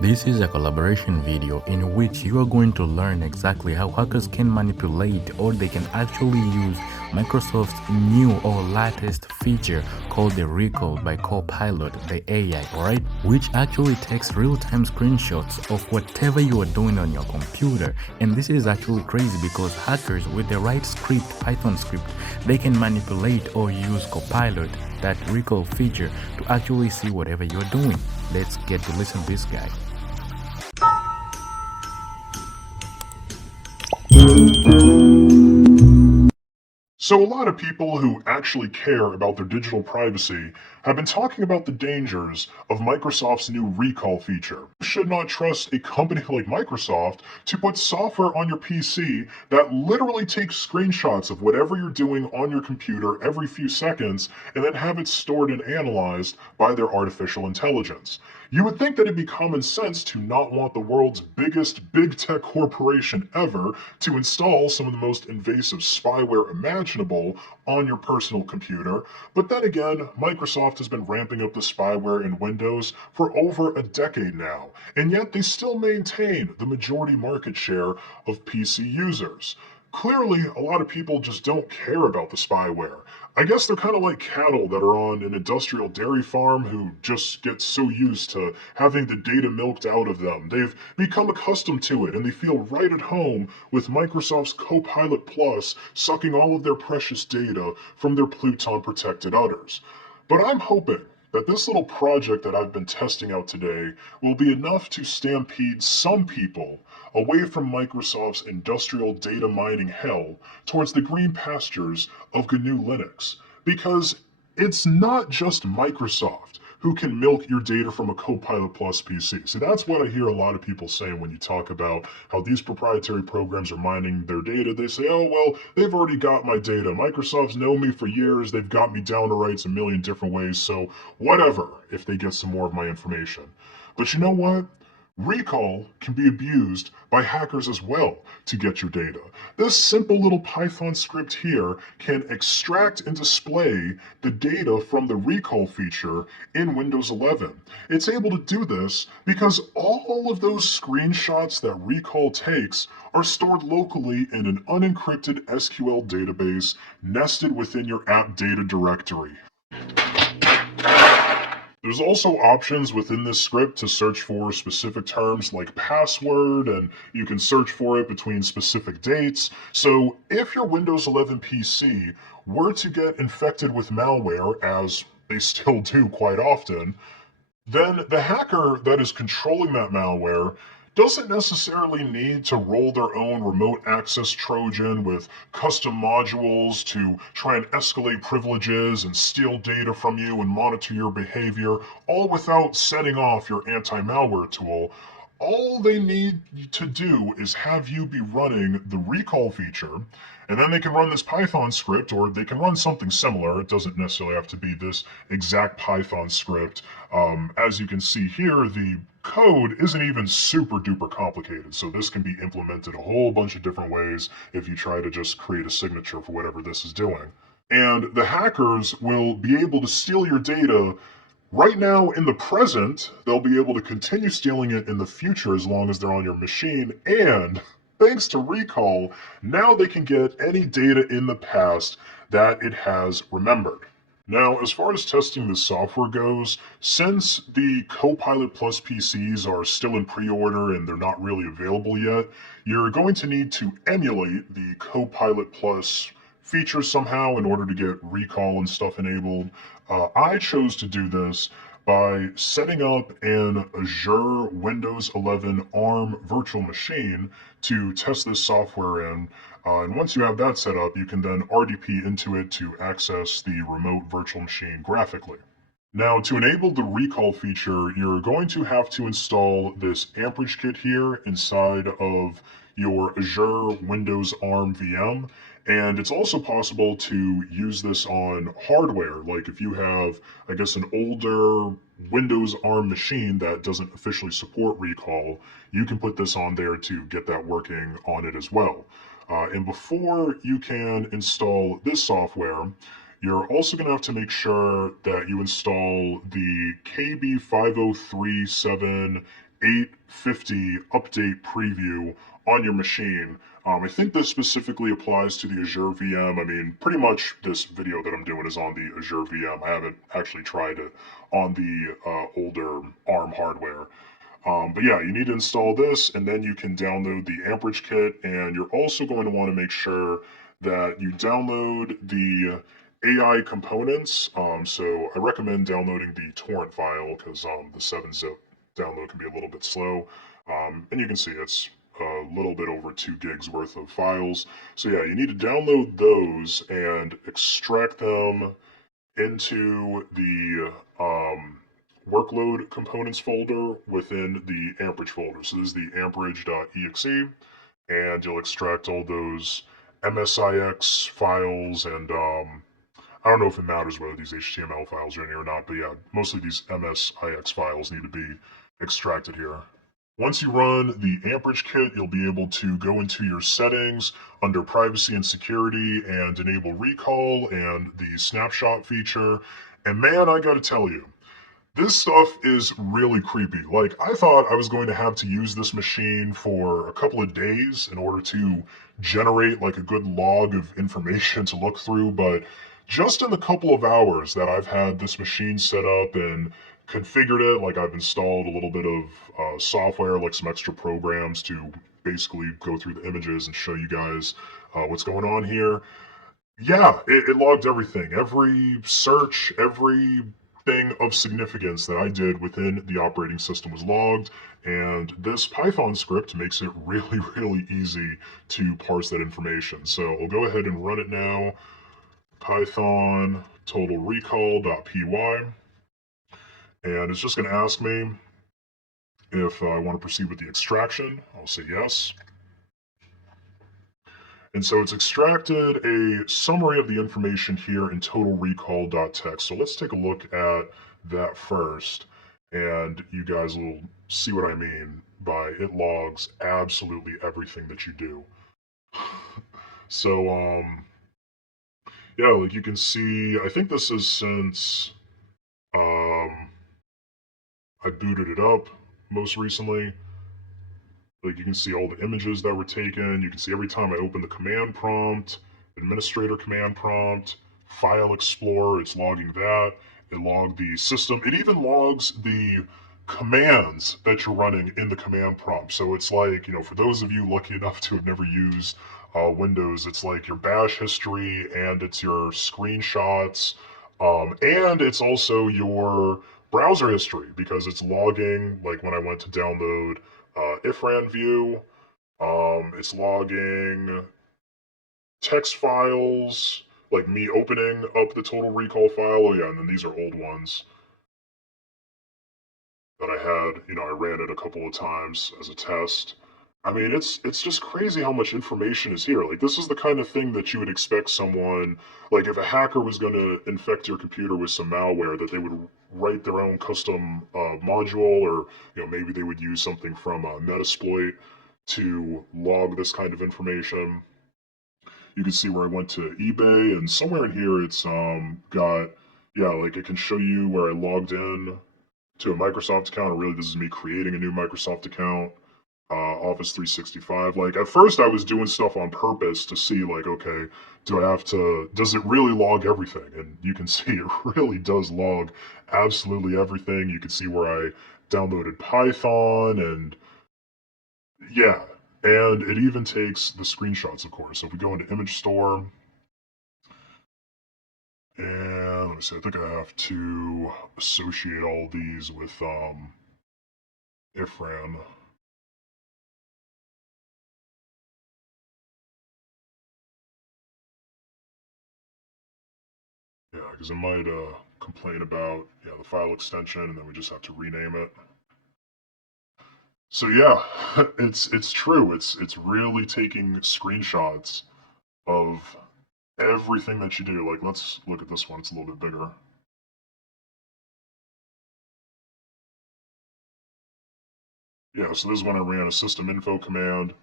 This is a collaboration video in which you are going to learn exactly how hackers can manipulate or they can actually use Microsoft's new or latest feature called the Recall by Copilot, the AI, alright? Which actually takes real-time screenshots of whatever you are doing on your computer. And this is actually crazy because hackers with the right script, Python script, they can manipulate or use Copilot, that Recall feature, to actually see whatever you're doing. Let's get to listen to this guy. So a lot of people who actually care about their digital privacy have been talking about the dangers of Microsoft's new recall feature. You should not trust a company like Microsoft to put software on your PC that literally takes screenshots of whatever you're doing on your computer every few seconds and then have it stored and analyzed by their artificial intelligence. You would think that it'd be common sense to not want the world's biggest big tech corporation ever to install some of the most invasive spyware imaginable on your personal computer. But then again, Microsoft has been ramping up the spyware in Windows for over a decade now, and yet they still maintain the majority market share of PC users. Clearly, a lot of people just don't care about the spyware. I guess they're kind of like cattle that are on an industrial dairy farm who just get so used to having the data milked out of them. They've become accustomed to it and they feel right at home with Microsoft's Copilot Plus sucking all of their precious data from their Pluton protected udders. But I'm hoping that this little project that I've been testing out today will be enough to stampede some people away from Microsoft's industrial data mining hell towards the green pastures of GNU Linux. Because it's not just Microsoft who can milk your data from a Copilot Plus PC. So that's what I hear a lot of people saying when you talk about how these proprietary programs are mining their data. They say, oh, well, they've already got my data. Microsoft's known me for years. They've got me down to rights a million different ways. So whatever if they get some more of my information. But you know what? Recall can be abused by hackers as well to get your data. This simple little Python script here can extract and display the data from the recall feature in Windows 11. It's able to do this because all of those screenshots that recall takes are stored locally in an unencrypted SQL database nested within your app data directory. There's also options within this script to search for specific terms like password, and you can search for it between specific dates. So if your Windows 11 PC were to get infected with malware, as they still do quite often, then the hacker that is controlling that malware doesn't necessarily need to roll their own remote access Trojan with custom modules to try and escalate privileges and steal data from you and monitor your behavior, all without setting off your anti-malware tool. All they need to do is have you be running the recall feature, and then they can run this Python script, or they can run something similar. It doesn't necessarily have to be this exact Python script. As you can see here, the code isn't even super duper complicated, so this can be implemented a whole bunch of different ways if you try to just create a signature for whatever this is doing. And the hackers will be able to steal your data right now in the present. They'll be able to continue stealing it in the future as long as they're on your machine, and thanks to Recall, now they can get any data in the past that it has remembered. Now, as far as testing the software goes, since the Copilot Plus PCs are still in pre-order and they're not really available yet, you're going to need to emulate the Copilot Plus features somehow in order to get recall and stuff enabled. I chose to do this by setting up an Azure Windows 11 ARM virtual machine to test this software in. And once you have that set up, you can then RDP into it to access the remote virtual machine graphically. Now, to enable the recall feature, you're going to have to install this Amperage kit here inside of your Azure Windows ARM VM. And it's also possible to use this on hardware. Like if you have, I guess, an older Windows ARM machine that doesn't officially support recall, you can put this on there to get that working on it as well. And before you can install this software, you're also going to have to make sure that you install the KB5037 850 update preview on your machine. I think this specifically applies to the Azure VM. I mean, pretty much this video that I'm doing is on the Azure VM. I haven't actually tried it on the older ARM hardware. But yeah, you need to install this, and then you can download the amperage kit, and you're also going to want to make sure that you download the AI components. So I recommend downloading the torrent file because the 7-zip download can be a little bit slow. And you can see it's a little bit over 2 gigs worth of files. So yeah, you need to download those and extract them into the workload components folder within the amperage folder. So this is the amperage.exe, and you'll extract all those MSIX files, and I don't know if it matters whether these HTML files are in here or not, but yeah, mostly these MSIX files need to be extracted here. Once you run the amperage kit, you'll be able to go into your settings under privacy and security and enable recall and the snapshot feature. And man, I gotta tell you, this stuff is really creepy. Like, I thought I was going to have to use this machine for a couple of days in order to generate like a good log of information to look through, but just in the couple of hours that I've had this machine set up and configured it, like I've installed a little bit of software, like some extra programs to basically go through the images and show you guys what's going on here. Yeah, it logged everything. Every search, everything of significance that I did within the operating system was logged, and this Python script makes it really, really easy to parse that information. So I'll go ahead and run it now. Python total recall.py, and it's just going to ask me if I want to proceed with the extraction. I'll say yes. And so it's extracted a summary of the information here in total recall.txt. So let's take a look at that first, and you guys will see what I mean by it logs absolutely everything that you do. So, yeah, like you can see, I think this is since I booted it up most recently. Like you can see all the images that were taken. You can see every time I open the command prompt, administrator command prompt, file explorer, it's logging that. It logged the system. It even logs the commands that you're running in the command prompt. So it's like, for those of you lucky enough to have never used Windows, it's like your bash history and it's your screenshots. And it's also your browser history because it's logging, like when I went to download ifran view. It's logging text files, like me opening up the total recall file. Oh yeah, and then these are old ones that I had. I ran it a couple of times as a test. I mean, it's just crazy how much information is here. Like this is the kind of thing that you would expect someone, like if a hacker was going to infect your computer with some malware, that they would write their own custom module, or maybe they would use something from Metasploit to log this kind of information. You can see where I went to eBay, and somewhere in here it's got, yeah, like it can show you where I logged in to a Microsoft account. Or really, this is me creating a new Microsoft account. Office 365. Like at first, I was doing stuff on purpose to see, like, okay, does it really log everything? And you can see it really does log absolutely everything. You can see where I downloaded Python, and yeah, and it even takes the screenshots, of course. So if we go into image store, and let me see, I think I have to associate all these with ifran. Yeah, because it might complain about the file extension, and then we just have to rename it. So yeah, it's true. It's really taking screenshots of everything that you do. Like let's look at this one. It's a little bit bigger. Yeah, so this is when I ran a system info command.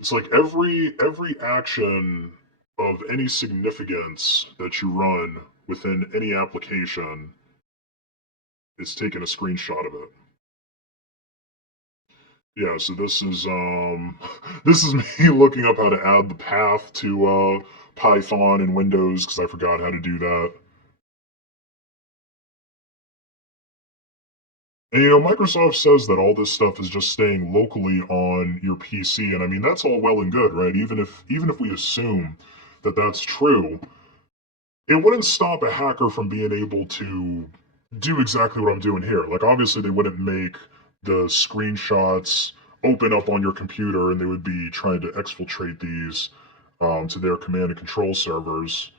It's like every action of any significance that you run within any application It's taking a screenshot of it. Yeah, so this is this is me looking up how to add the path to Python in Windows because I forgot how to do that. And Microsoft says that all this stuff is just staying locally on your PC, and I mean that's all well and good, right? Even if we assume that that's true, it wouldn't stop a hacker from being able to do exactly what I'm doing here. Like obviously they wouldn't make the screenshots open up on your computer, and they would be trying to exfiltrate these to their command and control servers.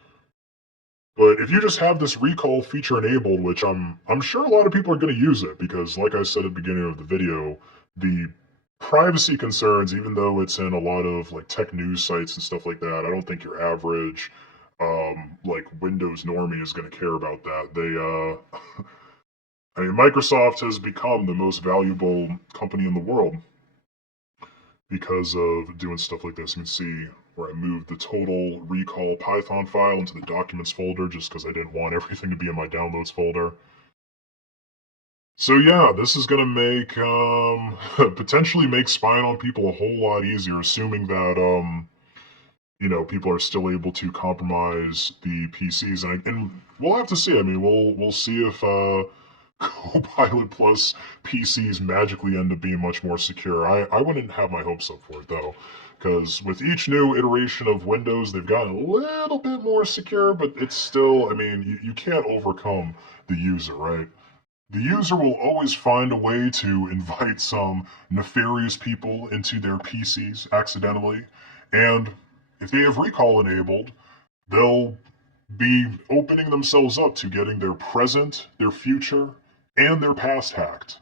But if you just have this recall feature enabled, which I'm sure a lot of people are going to use it because, like I said at the beginning of the video, the privacy concerns, even though it's in a lot of like tech news sites and stuff like that, I don't think your average like Windows normie is going to care about that. I mean, Microsoft has become the most valuable company in the world because of doing stuff like this. You can see where I moved the total recall Python file into the documents folder just because I didn't want everything to be in my downloads folder. So yeah, this is gonna make potentially make spying on people a whole lot easier, assuming that people are still able to compromise the PCs, and we'll have to see. I mean, we'll see if Copilot Plus PCs magically end up being much more secure. I wouldn't have my hopes up for it though, because with each new iteration of Windows, they've gotten a little bit more secure, but it's still, I mean, you can't overcome the user, right? The user will always find a way to invite some nefarious people into their PCs accidentally, and if they have recall enabled, they'll be opening themselves up to getting their present, their future, and their past hacked.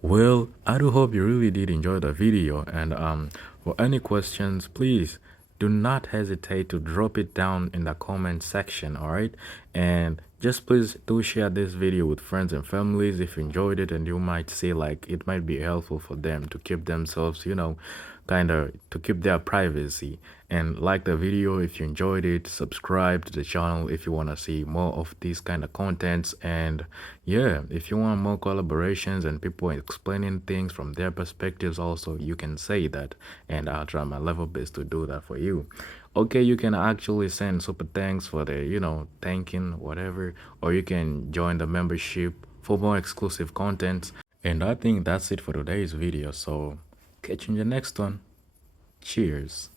Well, I do hope you really did enjoy the video, and for any questions, please do not hesitate to drop it down in the comment section, all right? And just please do share this video with friends and families if you enjoyed it, and you might say like it might be helpful for them to keep themselves, kind of to keep their privacy. And like the video if you enjoyed it, subscribe to the channel if you want to see more of these kind of contents. And yeah, if you want more collaborations and people explaining things from their perspectives also, you can say that, and I'll try my level best to do that for you. Okay, you can actually send super thanks for the thanking whatever, or you can join the membership for more exclusive contents. And I think that's it for today's video, so catch you in the next one. Cheers.